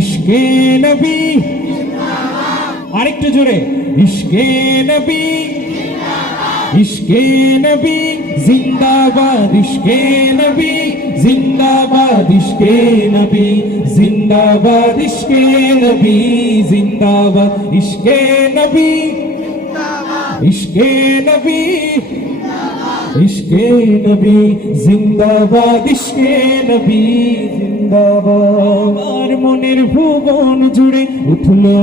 ইশকে নবী, আরেকটু জোরে, ইশকে নবী, ইশকে নবী জিন্দাবাদ, ইশকে নবী জিন্দাবাদ, ইশকে নবী জিন্দাবাদ, ইশকে নবী জিন্দাবাদ, ইশকে নবী, ইশকে নবী, ইশকে নবী জিন্দাবাদ, ইশকে নবী জিন্দাবাদ। আমার মনের ভুবন জুড়ে উঠলো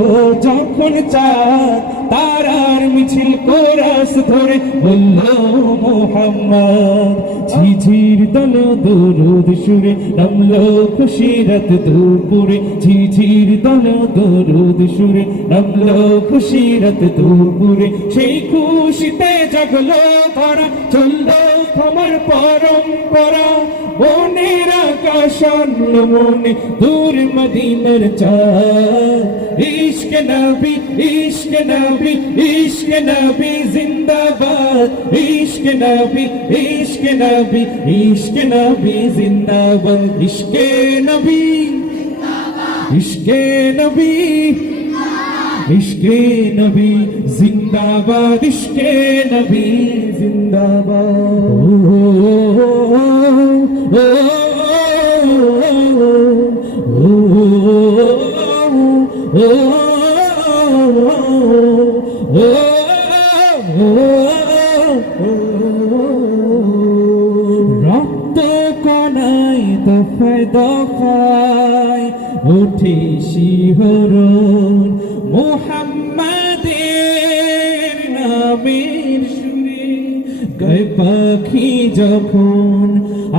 যখন চাঁদ, তারার মিছিল কোরাস ধরে বলল মুহাম্মদ। ঝিঝির দল দরুদ সুরে নামলো খুশিরাত দুপুরে, ঝিঝির দল দরুদ সুরে নামলো খুশিরাত দুপুরে। সেই খুশিতে জাগলো ধরা, চললো ক্ষমার পরম্পরা। বনের আকাশ আনলো মনে দূর মদিনার চাঁদ। ইশকে নবী, ইশকে নবী, ইশকে নবী জিন্দাবাদ, ইশকে নবী, ইশকে নবী, ইশকে নবী জিন্দাবাদ, ইশকে নবী, ইশকে নবী, ইশকে নবী জিন্দাবাদ, ইশকে নবী জিন্দাবাদ। রক্ত কণায় দফায় দফায় উঠে শিহরণ, মুহাম্মাদের নামের সুরে গায় পাখি যখন।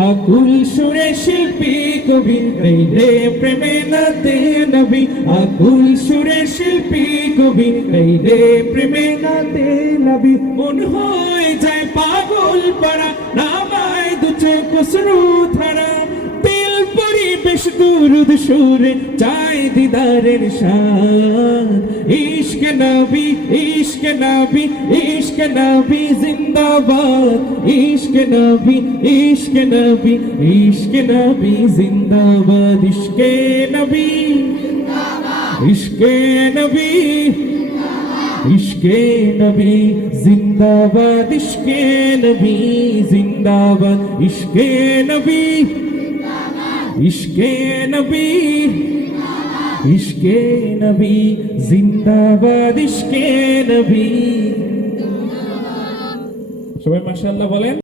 আকুল সুরে শিল্পী কবি গাইলে প্রেমে নাতে নবী, আকুল সুরে শিল্পী কবি গাইলে প্রেমে নাতে নবী। মন হয়ে যায় পাগল পারা, নামায় দু চোখ অশ্রু ধারা। দিল পরিবেশ দুরুদ সুরে চায় দিদারের শান। ইশকে নবী, ইশকে নবী, ইশকে নবী জিন্দাবাদ, ইশকে নবী, ইশকে নবী, ইশকে নবী জিন্দাবাদ, ইশকে নবী, ইশকে নবী, ইশকে নবী জিন্দাবাদ, ইশকে নবী জিন্দাবাদ, ইশকে নবী, ইশকে নবী, ইশকে নবী জিন্দাবাদ, ইশকে নবী। সবাই মাশাআল্লাহ বলেন।